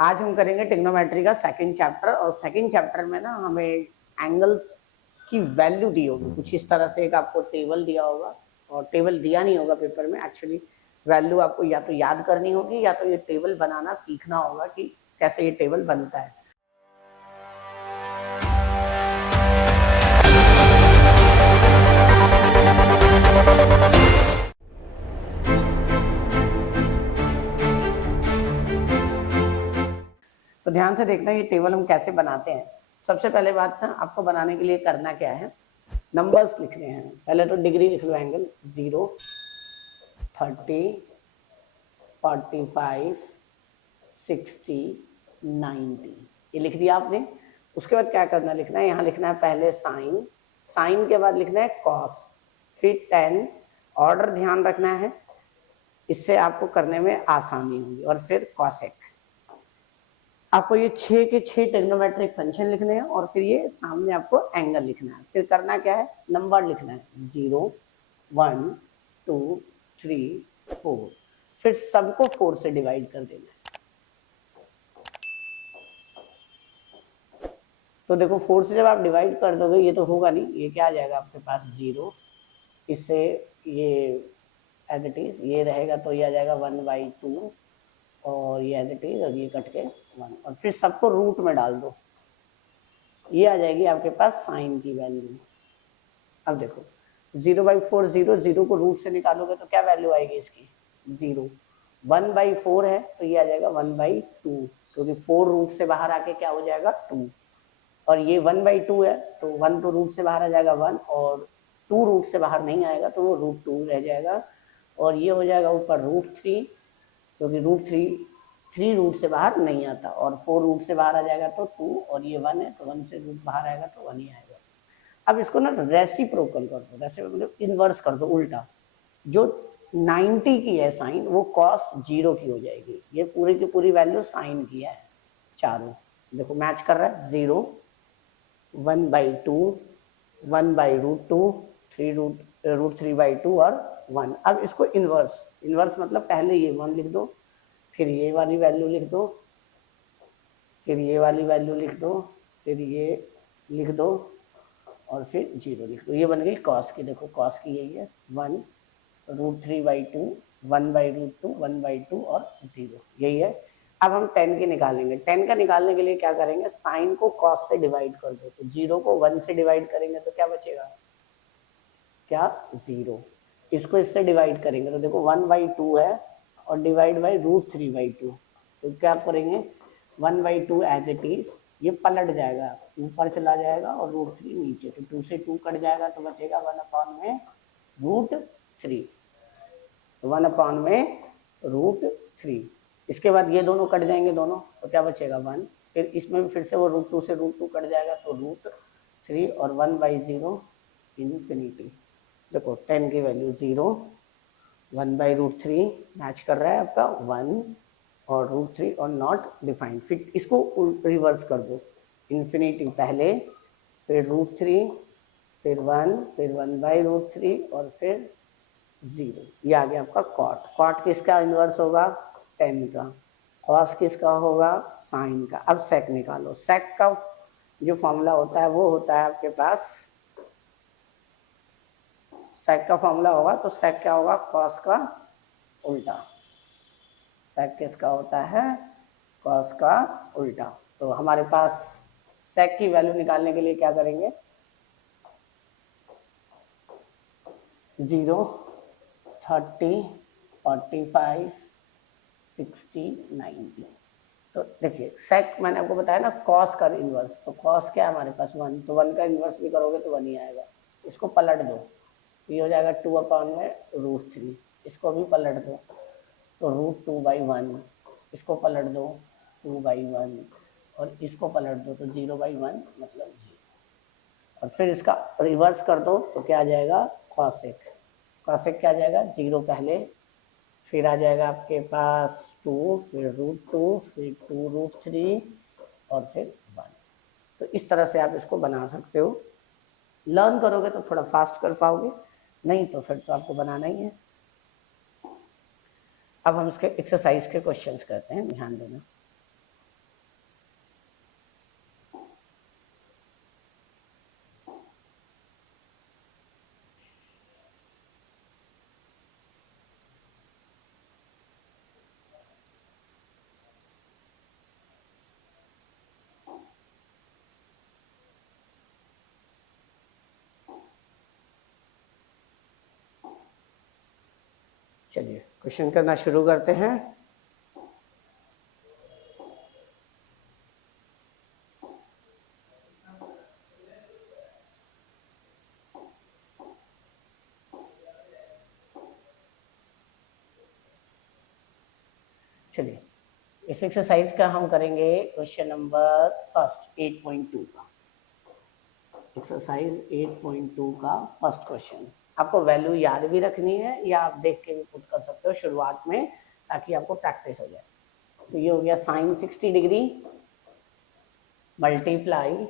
आज हम करेंगे ट्रिग्नोमेट्री का सेकंड चैप्टर, और सेकंड चैप्टर में ना हमें एंगल्स की वैल्यू दी होगी कुछ इस तरह से। एक आपको टेबल दिया होगा, और टेबल दिया नहीं होगा पेपर में, एक्चुअली वैल्यू आपको या तो याद करनी होगी या तो ये टेबल बनाना सीखना होगा कि कैसे ये टेबल बनता है। तो ध्यान से देखना ये टेबल हम कैसे बनाते हैं। सबसे पहले बात ना, आपको बनाने के लिए करना क्या है, नंबर्स लिखने हैं। पहले तो डिग्री लिख लो, एंगल 0, 30, 45, 60, 90, ये लिख दिया आपने। उसके बाद क्या करना, लिखना है, यहाँ लिखना है पहले साइन, साइन के बाद लिखना है कॉस, फिर 10, ऑर्डर ध्यान रखना है, इससे आपको करने में आसानी होगी, और फिर कॉसेक। आपको ये 6 के 6 ट्रिग्नोमेट्रिक फंक्शन लिखने हैं, और फिर ये सामने आपको एंगल लिखना है। फिर करना क्या है, नंबर लिखना है 0, 1, 2, 3, 4, फिर सबको 4 से डिवाइड कर देना है। तो देखो 4 से जब आप डिवाइड कर दोगे, ये तो होगा नहीं, ये क्या आ जाएगा आपके पास 0, इससे ये एज इट इज ये रहेगा, तो ये आ जाएगा 1/2, और ये एज इट इज, और ये कट के 1, और फिर सबको रूट में डाल दो, ये आ जाएगी आपके पास साइन की वैल्यू। अब देखो 0/4, 0 को रूट से निकालोगे तो क्या वैल्यू आएगी इसकी, 0। 1/4 है तो ये आ जाएगा 1/2, क्योंकि 4 रूट से बाहर आके क्या हो जाएगा 2, और ये 1/2 है तो 1 तो रूट से बाहर आ जाएगा 1, और 2 रूट से बाहर नहीं आएगा तो वो √2 रह जाएगा, और ये हो जाएगा ऊपर √3, क्योंकि √3 रूट से बाहर नहीं आता, और 4 रूट से बाहर आ जाएगा तो 2, और ये 1 है तो 1 से रूट बाहर आएगा तो 1 ही आएगा। अब इसको ना रेसिप्रोकल कर दो, रेसिप्रोकल मतलब इन्वर्स कर दो, उल्टा। जो 90 की है साइन, वो cos 0 की हो जाएगी। ये पूरी की पूरी वैल्यू साइन की है, चारों देखो मैच कर रहा है, 0, 1/2, 1/√2, 3√3/2 और 1। अब इसको इन्वर्स, इन्वर्स मतलब पहले ये 1 लिख दो, फिर ये वाली वैल्यू लिख दो, फिर ये वाली वैल्यू लिख दो, फिर ये लिख दो, और फिर 0 लिख दो। ये बन गई कॉस की। देखो कॉस की यही है, 1√3/2, 1/√2, 1/2 और 0, यही है। अब हम 10 की निकालेंगे। 10 का निकालने के लिए क्या करेंगे, साइन को कॉस से डिवाइड कर दो, तो 0 को 1 से डिवाइड करेंगे तो क्या बचेगा, क्या 0। इसको इससे डिवाइड करेंगे तो देखो 1/2 है, और डिवाइड बाई √3/2, तो क्या करेंगे 1/2 एज इट इज, ये पलट जाएगा, ऊपर चला जाएगा, और √3 नीचे, तो 2 से 2 कट जाएगा तो बचेगा 1/√3, 1/√3। इसके बाद ये दोनों कट जाएंगे दोनों, तो क्या बचेगा 1, फिर इसमें भी फिर से वो √2 से √2 कट जाएगा तो √3, और 1/0 इन्फिनिटी। देखो 10 की वैल्यू 0, 1/√3 मैच कर रहा है आपका 1, और √3 और नॉट डिफाइंड। फिर इसको रिवर्स कर दो, इन्फिनिटी पहले, फिर √3, फिर 1, फिर 1/√3, और फिर 0। ये आ गया आपका कॉट। कॉट किसका इन्वर्स होगा, 10 का। कॉस किसका होगा, साइन का। अब सेक निकालो। सेक का जो फॉर्मूला होता है वो होता है आपके पास, सेक का फॉर्मूला होगा तो सेक क्या होगा, कॉस का उल्टा। सेक किसका होता है, कॉस का उल्टा। तो हमारे पास सेक की वैल्यू निकालने के लिए क्या करेंगे, 0, 30, 45, 60, 90। तो देखिए सेक मैंने आपको बताया ना कॉस का इन्वर्स, तो कॉस क्या है हमारे पास 1, तो 1 का इन्वर्स भी करोगे तो 1 ही आएगा। इसको पलट दो, ये हो जाएगा 2/√3, इसको भी पलट दो तो √2/1, इसको पलट दो 2/1, और इसको पलट दो तो 0/1 मतलब 0, और फिर इसका रिवर्स कर दो तो क्या आ जाएगा, कॉसेक। कॉसेक क्या आ जाएगा, 0 पहले, फिर आ जाएगा आपके पास 2, फिर √2, फिर 2√3, और फिर 1। तो इस तरह से आप इसको बना सकते हो। लर्न करोगे तो थोड़ा फास्ट कर पाओगे, नहीं तो फिर तो आपको बनाना ही है। अब हम इसके एक्सरसाइज के क्वेश्चंस करते हैं, ध्यान देना। चलिए क्वेश्चन करना शुरू करते हैं। चलिए इस एक्सरसाइज का हम करेंगे क्वेश्चन नंबर फर्स्ट 8.2 का। एक्सरसाइज 8.2 का फर्स्ट क्वेश्चन। आपको वैल्यू याद भी रखनी है या आप देख के भी पुट कर सकते हो शुरुआत में, ताकि आपको प्रैक्टिस हो जाए। तो ये हो गया sine 60 degree multiply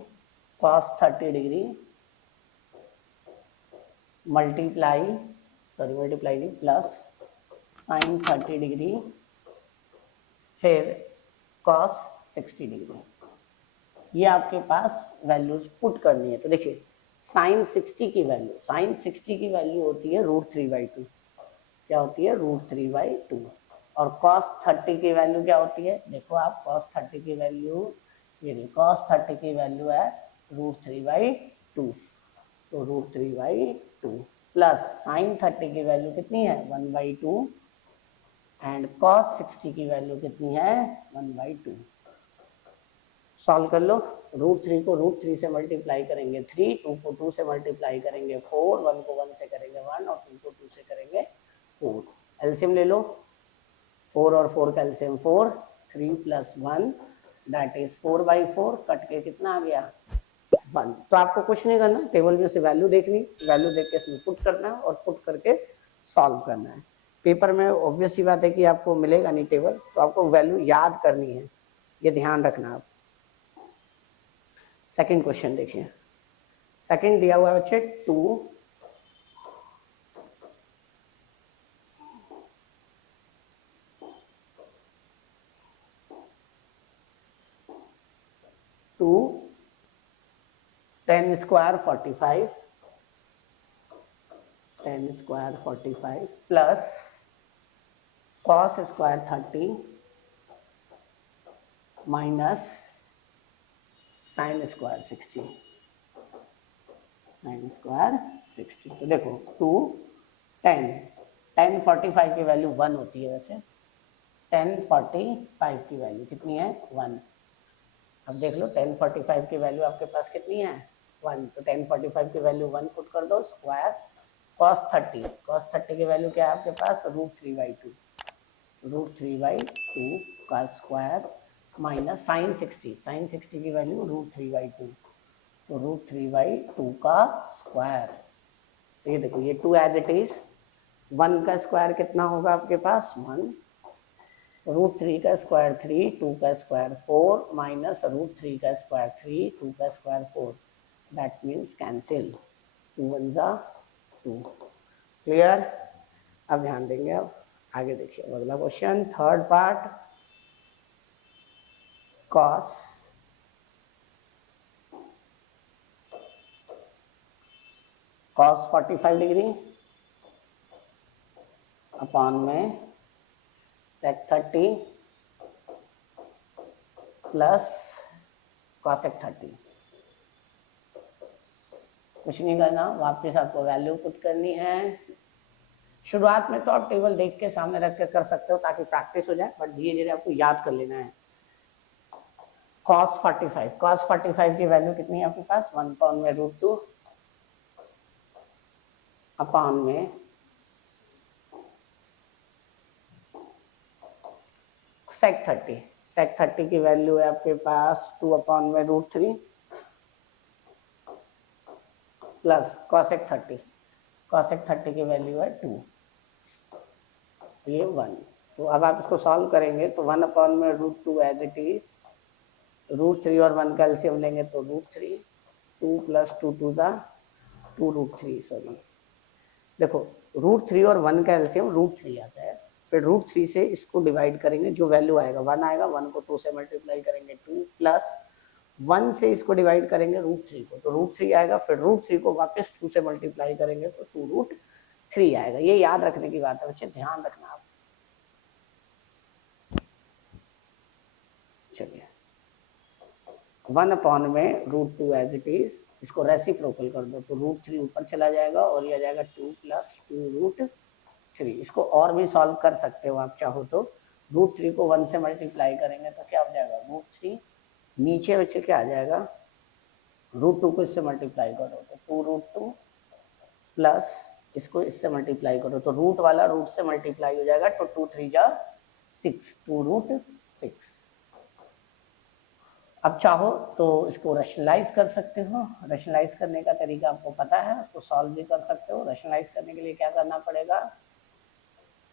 cos 30 degree multiply नहीं प्लस साइन 30 डिग्री फिर कॉस 60 डिग्री। ये आपके पास वैल्यूज पुट करनी है। तो देखिए साइन 60 की वैल्यू होती है √3/2। क्या होती है? √3/2। और cos 30 की वैल्यू क्या होती है? देखो आप cos 30 की वैल्यू, ये cos 30 की वैल्यू है √3/2। तो √3/2 प्लस साइन 30 की वैल्यू कितनी है? 1/2 एंड cos 60 की वैल्यू कितनी है? 1/2। सॉल्व कर लो। √3 को √3 से मल्टीप्लाई करेंगे 3, 2 को 2 से मल्टीप्लाई करेंगे 4, 1 को 1 से करेंगे 1 और 2 को 2 से करेंगे 4। एलसीएम ले लो। 4 और 4 का एलसीएम 4, 3 + 1 दैट इज 4/4। कट के कितना आ गया? 1। तो आपको कुछ नहीं करना, टेबल में से वैल्यू देखनी, वैल्यू देख के इसमें पुट करना है और पुट करके सॉल्व करना है। पेपर में ऑब्वियस सी बात है कि आपको मिलेगा नहीं टेबल, तो आपको वैल्यू याद करनी है, ये ध्यान रखना आप। सेकंड क्वेश्चन देखिए। सेकंड दिया हुआ है बच्चे 2 10 square 45 plus cos square 30 minus sine square 60। तो देखो 2 10 45 की वैल्यू 1 होती है। वैसे 10 45 की वैल्यू कितनी है? 1। अब देख लो 10 45 की वैल्यू आपके पास कितनी है? 1। तो 10 45 की वैल्यू 1 पुट कर दो। स्क्वायर cos 30 की वैल्यू क्या है आपके पास? √3/2 का स्क्वायर माइनस साइन 60 की वैल्यू √3/2, तो √3/2 का स्क्वायर। तो ये देखो ये 2 एज इट इज। 1 का स्क्वायर कितना होगा आपके पास? 1। √3 का स्क्वायर 3, 2 का स्क्वायर 4 माइनस √3 का स्क्वायर 3, 2 का स्क्वायर 4। दैट मीन्स कैंसिल, 2 1 जा 2। क्लियर? अब ध्यान देंगे। अब आगे देखिए अगला question, third part. cos 45 degree upon में sec 30 प्लस cosec 30। कुछ नहीं करना, वापस आपको वैल्यू पुट करनी है। शुरुआत में तो आप टेबल देख के सामने रख के कर सकते हो ताकि प्रैक्टिस हो जाए, बट धीरे धीरे आपको याद कर लेना है। cos 45 की वैल्यू कितनी है आपके पास? 1 में √2 अपॉन में sec 30 की वैल्यू है आपके पास 2 अपॉन में √3 प्लस cosec 30 की वैल्यू है 2, ये 1। तो अब आप इसको सॉल्व करेंगे तो 1 अपॉन में √2 एज इट इज, √3 और 1 का एलसीएम लेंगे तो √3, 2 + 2 2 दा 2 √3। सॉरी देखो √3 और 1 का एलसीएम √3 आता है, फिर √3 से इसको डिवाइड करेंगे, जो वैल्यू आएगा 1 आएगा, 1 को 2 से मल्टीप्लाई करेंगे 2 प्लस 1 से इसको डिवाइड करेंगे √3 को, तो √3 आएगा, फिर √3 को वापस 2 से मल्टीप्लाई करेंगे तो 2√3 आएगा। ये याद रखने की बात है बच्चे, ध्यान रखना आप। चलिए 1 अपॉन में √2 एज इट इज, इसको रेसिप्रोकल कर दो तो √3 ऊपर चला जाएगा और ये आ जाएगा 2 + 2√3। 3। इसको और भी सॉल्व कर सकते हो आप चाहो तो। √3 को 1 से मल्टीप्लाई करेंगे तो क्या हो जाएगा √3, नीचे बच्चे क्या आ जाएगा √2 को इससे मल्टीप्लाई करो तो 2√2 प्लस इसको इससे मल्टीप्लाई करो तो रूट वाला रूट से मल्टीप्लाई हो जाएगा तो 2 3 जा 6, 2√6। अब चाहो तो इसको रैशनलाइज कर सकते हो। रैशनलाइज करने का तरीका आपको पता है, उसको सॉल्व भी कर सकते हो। रैशनलाइज करने के लिए क्या करना पड़ेगा,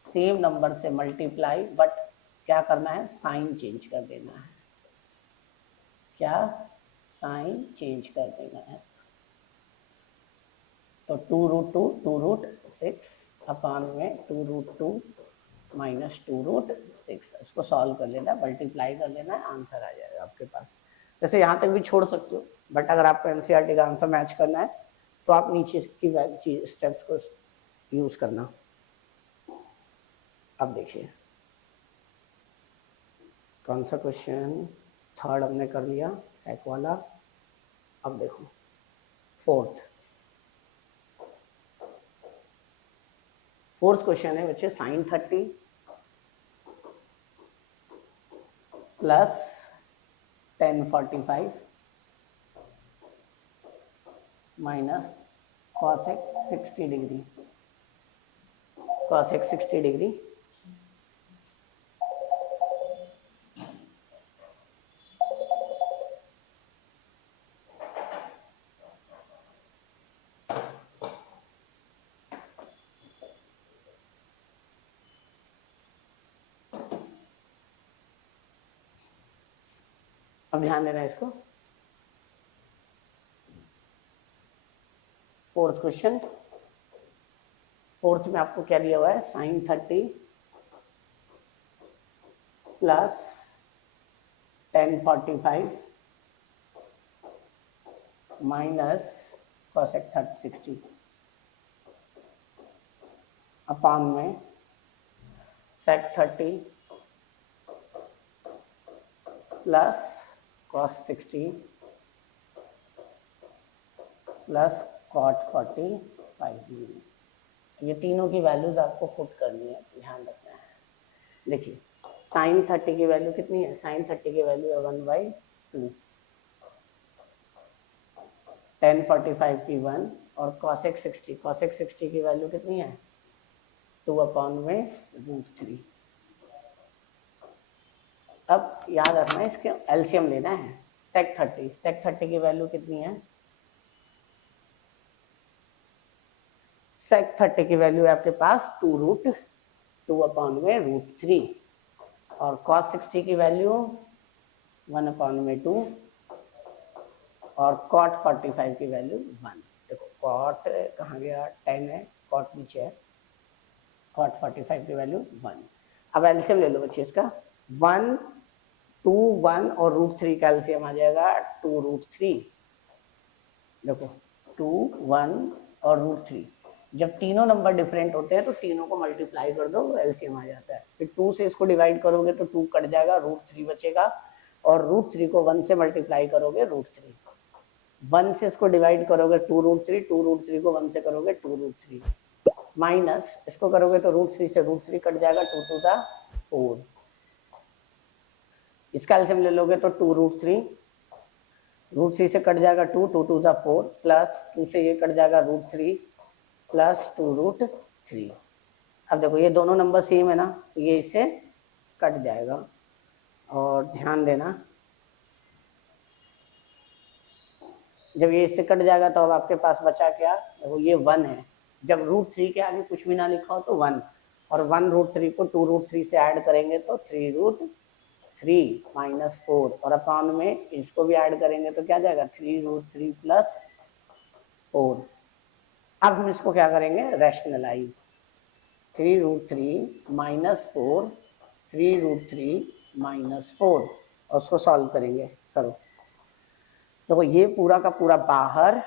सेम नंबर से मल्टीप्लाई, बट क्या करना है साइन चेंज कर देना है। क्या साइन चेंज कर देना है। तो 2√2 अपॉन में 2√2 माइनस 2√6, इसको सॉल्व कर लेना है, मल्टीप्लाई कर लेना है, आंसर आ जाएगा आपके पास। जैसे यहाँ तक भी छोड़ सकते हो, बट अगर आपको एनसीईआरटी का आंसर मैच करना है तो आप नीचे की स्टेप्स को यूज करना। अब देखिए कौन सा क्वेश्चन, थर्ड हमने कर लिया सेक वाला। अब देखो फोर्थ क्वेश्चन है बच्चे sin 30 plus 1045 minus cosec 60 degree, cosec 60 degree. अब ध्यान देना इसको। फोर्थ क्वेश्चन, फोर्थ में आपको क्या दिया हुआ है sin 30 plus 1045 minus cosec 60 upon में sec 30 plus cos 60 plus cot 45 degree. ये तीनों की वैल्यूज आपको पुट करनी है, ध्यान रखना है। देखिए sin 30 की वैल्यू कितनी है, sin 30 की वैल्यू है 1/2, 1045 की 1 और cosec 60 की वैल्यू कितनी है 2/√3। अब याद रखना है इसके एलसीएम लेना है। sec 30 की वैल्यू कितनी है, sec 30 की वैल्यू है आपके पास 2√2/√3 और cos 60 की वैल्यू 1/2 और cot 45 की वैल्यू 1। देखो cot कहाँ गया, 10 है, cot नीचे है, cot 45 की वैल्यू 1। अब एलसीएम ले लो बच्चे इसका, 1 2 1 और √3 का एलसीएम आ जाएगा 2√3। देखो 2 1 और √3, जब तीनों नंबर डिफरेंट होते हैं तो तीनों को मल्टीप्लाई कर दो, एलसीएम आ जाता है। फिर 2 से इसको डिवाइड करोगे तो 2 कट जाएगा, √3 बचेगा और √3 को 1 से मल्टीप्लाई करोगे √3, 1 से इसको डिवाइड करोगे 2√3, 2√3 को 1 से करोगे 2√3, माइनस इसको करोगे तो √3 से √3 कट जाएगा, 2 2 जा 4। इसका एलसीएम ले लोगे तो 2√3, √3 से कट जाएगा 2, 2 2 जा 4 प्लस 2 से ये कट जाएगा √3 प्लस 2√3। अब देखो ये दोनों नंबर सेम है ना, ये इससे कट जाएगा। और ध्यान देना जब ये इससे कट जाएगा तो अब आपके पास बचा क्या, देखो ये 1 है, जब √3 के आगे कुछ भी ना लिखा हो तो 1, और 1 √3 को 2√3 से ऐड करेंगे तो 3√3 माइनस 4 और अपॉन में इसको भी ऐड करेंगे तो क्या जाएगा 3√3 प्लस 4। अब हम इसको क्या करेंगे रैशनलाइज, 3√3 माइनस 4, 3√3 माइनस 4 और उसको सॉल्व करेंगे। करो देखो ये पूरा का पूरा बाहर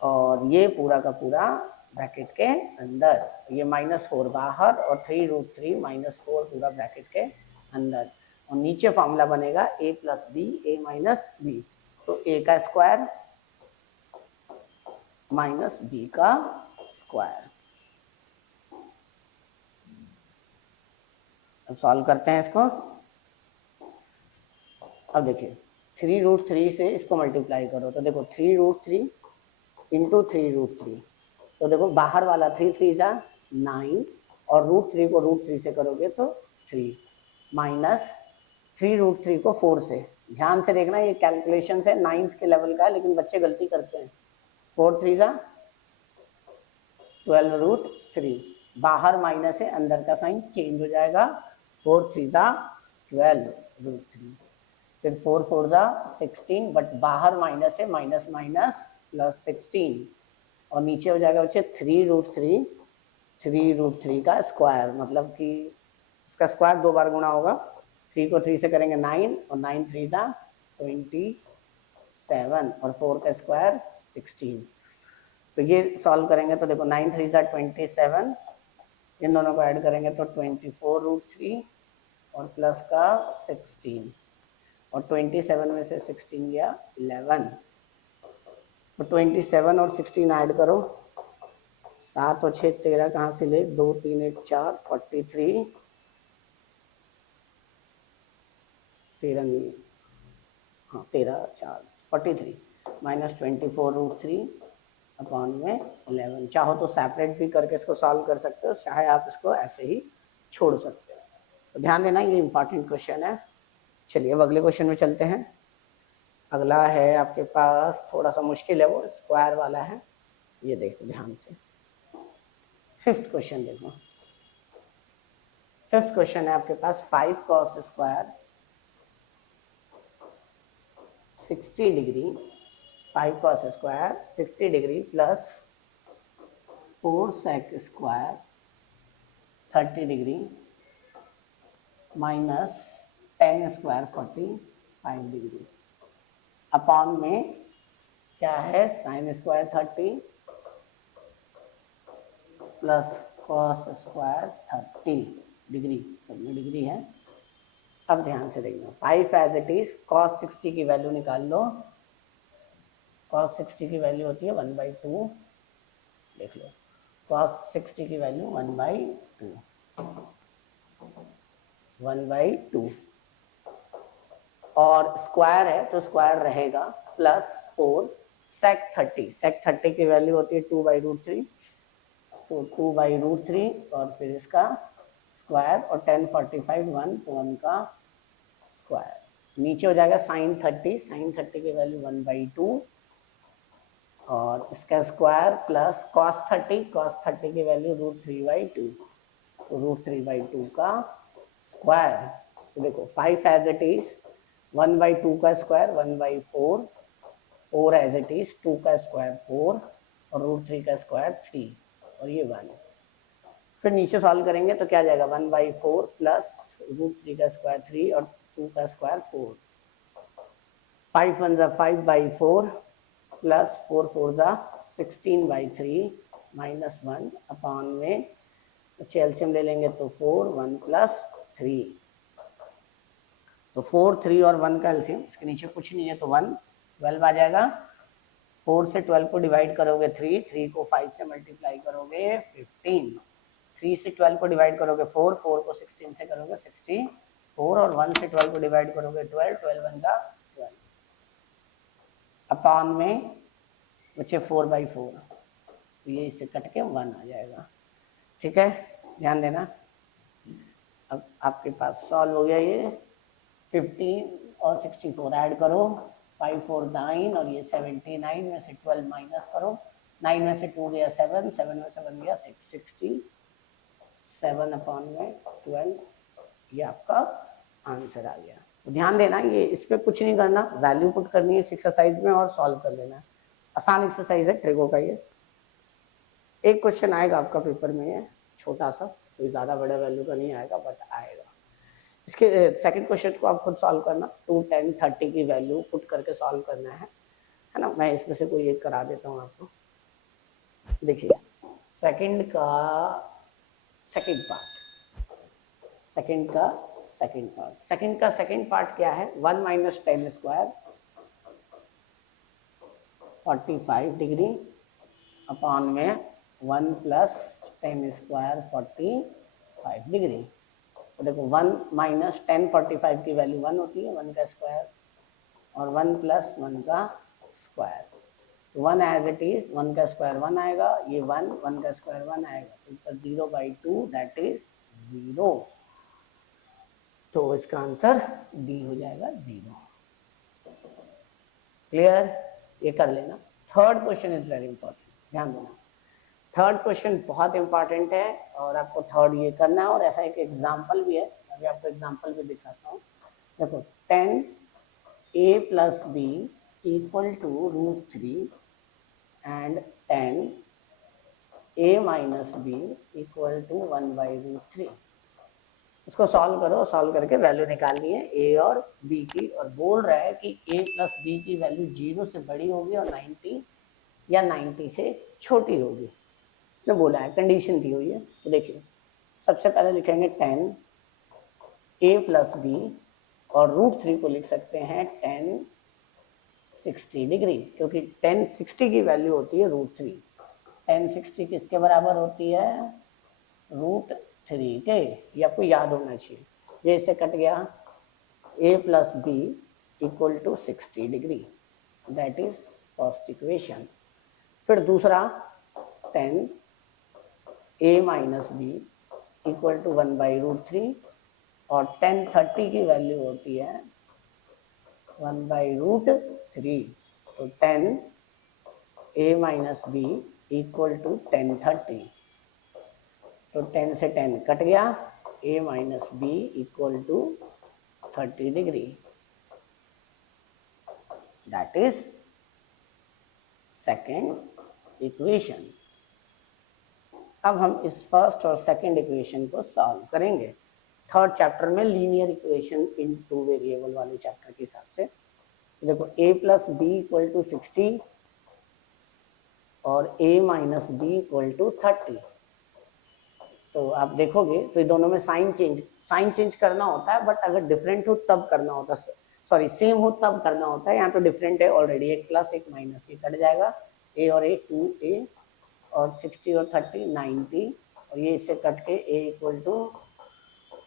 और ये पूरा का पूरा ब्रैकेट के अंदर, ये -4 बाहर और 3√3 माइनस 4 पूरा ब्रैकेट के अंदर, और नीचे फॉर्मूला बनेगा a plus B A minus B, तो a का स्क्वायर माइनस बी का स्क्वायर। अब सॉल्व करते हैं इसको। अब देखिए 3√3 से इसको मल्टीप्लाई करो तो देखो 3√3 इंटू 3√3, तो देखो बाहर वाला 3×3 = 9 और √3 को √3 से करोगे तो 3 माइनस 3√3 को 4 से। ध्यान से देखना ये कैलकुलेशन है 9th के लेवल का है, लेकिन बच्चे गलती करते हैं। 4×3 = 12√3, बाहर माइनस है अंदर का साइन चेंज हो जाएगा। 4×3 = 12√3, फिर 4×4 = 16, बट बाहर माइनस है, माइनस माइनस प्लस 16 और नीचे हो जाएगा बच्चे 3√3 का स्क्वायर, मतलब कि इसका स्क्वायर 2 बार गुणा होगा। 3 को 3 से करेंगे 9 और 9×3 = 27 और 4 का स्क्वायर 16। तो ये सॉल्व करेंगे तो देखो 9×3 = 27, इन दोनों को ऐड करेंगे तो 24√3 और प्लस का 16 और 27 में से 16 गया 11, तो 27 और 16 ऐड करो, 7 और 6 13, कहाँ से ले 2 3 8 4 43, 13 नहीं, हाँ 13 4 43 माइनस 24√3 अपॉन में 11। चाहो तो सेपरेट भी करके इसको सॉल्व कर सकते हो, चाहे आप इसको ऐसे ही छोड़ सकते हो। तो ध्यान देना ये इंपॉर्टेंट क्वेश्चन है। चलिए अब अगले क्वेश्चन में चलते हैं। अगला है आपके पास, थोड़ा सा मुश्किल है, वो स्क्वायर वाला है, ये देखो ध्यान से। 5th क्वेश्चन देखो। 5th क्वेश्चन है आपके पास 5 cos square 60 degree, 5 cos square 60 degree plus 4 sec square 30 degree minus 10 square 45 degree upon में क्या है sin square 30 plus cos square 30 degree, सब में डिग्री है। अब ध्यान से देखना 5 एज इट इज, cos 60 की वैल्यू निकाल लो। cos 60 की वैल्यू होती है 1/2, देख लो cos 60 की वैल्यू 1/2 और स्क्वायर है तो स्क्वायर रहेगा प्लस 4 sec 30 की वैल्यू होती है 2/√3, तो 2/√3 और फिर इसका स्क्वायर और 10 45 1 तो 1 का स्क्वायर। नीचे हो जाएगा sin 30 की वैल्यू 1/2 और इसका स्क्वायर प्लस cos 30 की वैल्यू √3/2, तो √3/2 का स्क्वायर। तो देखो 5 एज इट इज, 1/2 का स्क्वायर 1/4, 4 एज इट इज, 2 का स्क्वायर 4 और √3 का स्क्वायर 3 और ये 1। फिर नीचे सॉल्व करेंगे तो क्या जाएगा 1/4 प्लस √3 का स्क्वायर 3 और 2 का स्क्वायर 4, 5 1 = 5/4 प्लस 4 4 = 16/3 माइनस 1 अपॉन में एलसीएम ले लेंगे तो 4 1 प्लस 3, तो 4 3 और 1 का एलसीएम, इसके नीचे कुछ नहीं है तो 1 12 आ जाएगा। 4 से 12 को डिवाइड करोगे 3, 3 को 5 से मल्टीप्लाई करोगे 15, 3 से 12 को डिवाइड करोगे 4, 4 को 16 से करोगे 64 और 1 से 12 को डिवाइड करोगे 12, 12 1 = 12 अपॉन में बचे 4/4, तो ये इससे कट के 1 आ जाएगा। ठीक है, ध्यान देना। अब आपके पास सॉल्व हो गया ये। 15 और 64 ऐड करो, 5 4 9 और ये 79 में से 12 माइनस करो, 9 में से 2 गया 7, 7 में 7 गया 6, 67 अपॉन में 12, ये आपका आंसर आ गया। तो ध्यान देना ये इस पर कुछ नहीं करना, वैल्यू पुट करनी है इस एक्सरसाइज में और सॉल्व कर लेना है। आसान एक्सरसाइज है ट्रिगो का ये। एक क्वेश्चन आएगा आपका पेपर में, ये छोटा सा, कोई ज्यादा बड़ा वैल्यू का नहीं आएगा बट आएगा। इसके सेकंड क्वेश्चन को आप खुद सॉल्व करना, 2 10 30 की वैल्यू पुट करके सॉल्व करना है ना। मैं इसमें से कोई एक करा देता हूँ आपको। देखिए सेकंड का सेकंड पार्ट क्या है, 1 माइनस 10 स्क्वायर 45 डिग्री अपॉन में 1 प्लस 10 स्क्वायर 45 डिग्री तो देखो 1 माइनस 1045 की वैल्यू 1 होती है, 1 का स्क्वायर, और 1 प्लस 1 का स्क्वायर, 1 एज इट इज, 1 का स्क्वायर 1 आएगा, ये 1, 1 का स्क्वायर 1 आएगा, तो ऊपर 0/2 दैट इज 0। तो इसका आंसर डी हो जाएगा 0। क्लियर, ये कर लेना। Third question is very important, ध्यान देना। थर्ड क्वेश्चन बहुत इंपॉर्टेंट है और आपको थर्ड ये करना है, और ऐसा एक एग्जाम्पल भी है, अभी आपको एग्जाम्पल भी दिखाता हूँ। देखो 10a plus B equal to √3 and 10a minus B equal to 1/√3। इसको सॉल्व करो, सॉल्व करके वैल्यू निकालनी है a और b की, और बोल रहा है कि a प्लस b की वैल्यू 0 से बड़ी होगी और 90 या 90 से छोटी होगी, तो बोला है, कंडीशन दी हुई है। तो देखिए सबसे पहले लिखेंगे 10a प्लस बी, और √3 को लिख सकते हैं 10 60 डिग्री, क्योंकि 10 60 की वैल्यू होती है √3। 10 60 किसके बराबर होती है? √3 के, ये आपको याद होना चाहिए। ये इससे कट गया, a plus B equal to 60 degree, that is first equation. फिर दूसरा 10a minus B equal to 1/√3, और 10 30 की वैल्यू होती है 1/√3, तो 10a minus B equal to 10 30, तो 10 से 10 कट गया, a minus B equal to 30 degree, that is second equation. अब हम इस फर्स्ट और सेकेंड इक्वेशन को सॉल्व करेंगे थर्ड चैप्टर में, लीनियर इक्वेशन इन 2 वेरिएबल वाले चैप्टर के हिसाब से। तो देखो a plus B equal to 60 और a minus B equal to 30। तो आप देखोगे तो ये दोनों में साइन चेंज करना होता है, बट अगर डिफरेंट हो तब करना होता है, सॉरी सेम हो तब करना होता है। यहाँ तो डिफरेंट है ऑलरेडी, एक प्लस एक माइनस, ये कट जाएगा, a और a 2a, और 60 और 30 90, और ये इससे कट के a इक्वल टू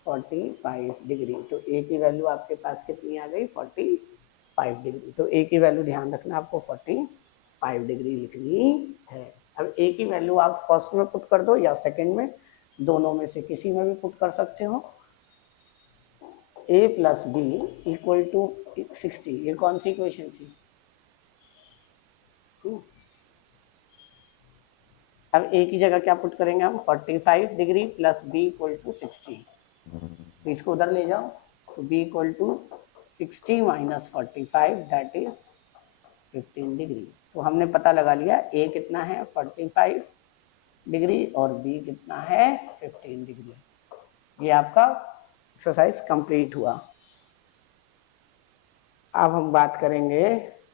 45 डिग्री। तो a की वैल्यू आपके पास कितनी आ गई? 45 डिग्री। तो a की वैल्यू ध्यान रखना, आपको 45 डिग्री लिखनी है। अब a की वैल्यू आप फर्स्ट में पुट कर दो या सेकंड में, दोनों में से किसी में भी पुट कर सकते हो। a plus B equal to 60, ये कौन सी इक्वेशन थी? अब a की जगह क्या पुट करेंगे हम? 45 degree plus b equal to 60, तो इसको उधर ले जाओ, तो b equal to 60 minus 45 that is 15 degree. तो हमने पता लगा लिया a कितना है 45 डिग्री और b कितना है 15 डिग्री। ये आपका एक्सरसाइज कंप्लीट हुआ। अब हम बात करेंगे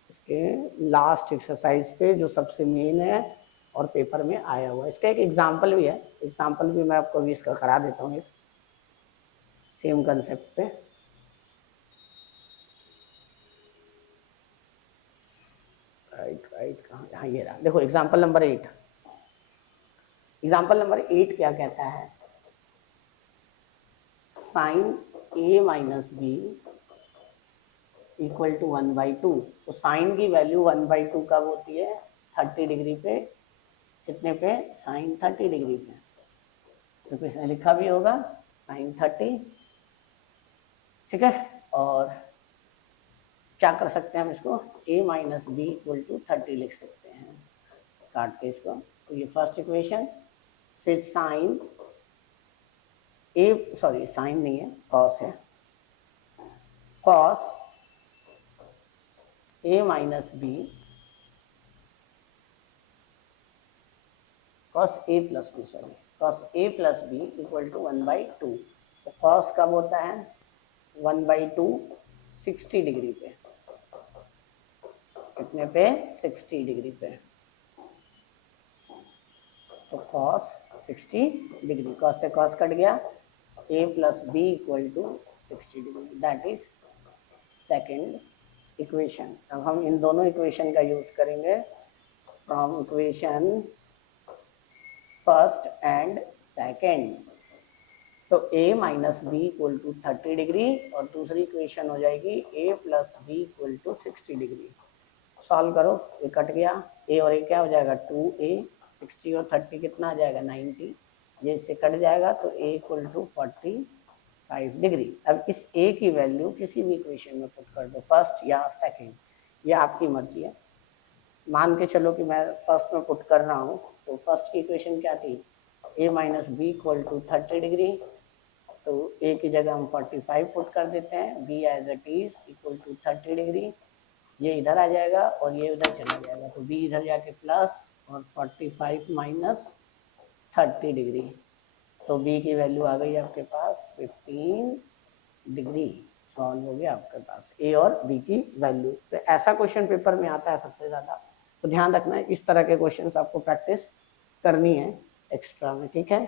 इसके लास्ट एक्सरसाइज पे, जो सबसे मेन है और पेपर में आया हुआ है। इसका एक एग्जाम्पल भी है, एग्जाम्पल भी मैं आपको अभी इसका करा देता हूँ, सेम कंसेप्ट पे। राइट कहाँ? हाँ ये रहा, देखो एग्जाम्पल नंबर 8। एग्जाम्पल नंबर 8 क्या कहता है? Sine a minus B equal to 1/2। तो साइन की वैल्यू 1/2 कब होती है? 30 डिग्री पे। कितने पे? साइन 30 डिग्री पे। तो किसने लिखा भी होगा साइन 30, ठीक है। और क्या कर सकते हैं हम इसको? a minus B equal to 30 लिख सकते हैं, काट के इसको। तो ये फर्स्ट इक्वेशन, फिर साइन a, सॉरी साइन नहीं है, कॉस है, cos a minus B, cos a plus B, sorry cos a plus B equal to 1/2। तो कॉस कब होता है? 1/2 60 डिग्री पे। कितने पे? 60 डिग्री पे। तो कॉस 60 डिग्री, कॉस से कॉस कट गया, a plus B equal to 60 degree, that is second equation. अब हम इन दोनों इक्वेशन का यूज करेंगे from equation first and second. तो a minus B equal to 30 degree और दूसरी इक्वेशन हो जाएगी a plus B equal to 60 degree. Solve करो, ये कट गया, a और a क्या हो जाएगा 2a, 60 और 30 कितना आ जाएगा 90, ये इससे कट जाएगा तो a इक्वल टू 45 डिग्री। अब इस a की वैल्यू किसी भी इक्वेशन में पुट कर दो, फर्स्ट या सेकंड, ये आपकी मर्जी है। मान के चलो कि मैं फर्स्ट में पुट कर रहा हूँ, तो फर्स्ट की इक्वेशन क्या थी, a minus B equal to 30 degree, तो a की जगह हम 45 पुट कर देते हैं, b as it is equal to 30 degree, ये इधर आ जाएगा और ये उधर चला जाएगा, तो b इधर जाके प्लस और 45 माइनस 30 डिग्री, तो b की वैल्यू आ गई आपके पास 15 डिग्री। सॉल्व हो गया आपके पास a और b की वैल्यू। तो ऐसा क्वेश्चन पेपर में आता है सबसे ज़्यादा, तो ध्यान रखना है इस तरह के क्वेश्चंस आपको प्रैक्टिस करनी है एक्स्ट्रा में, ठीक है।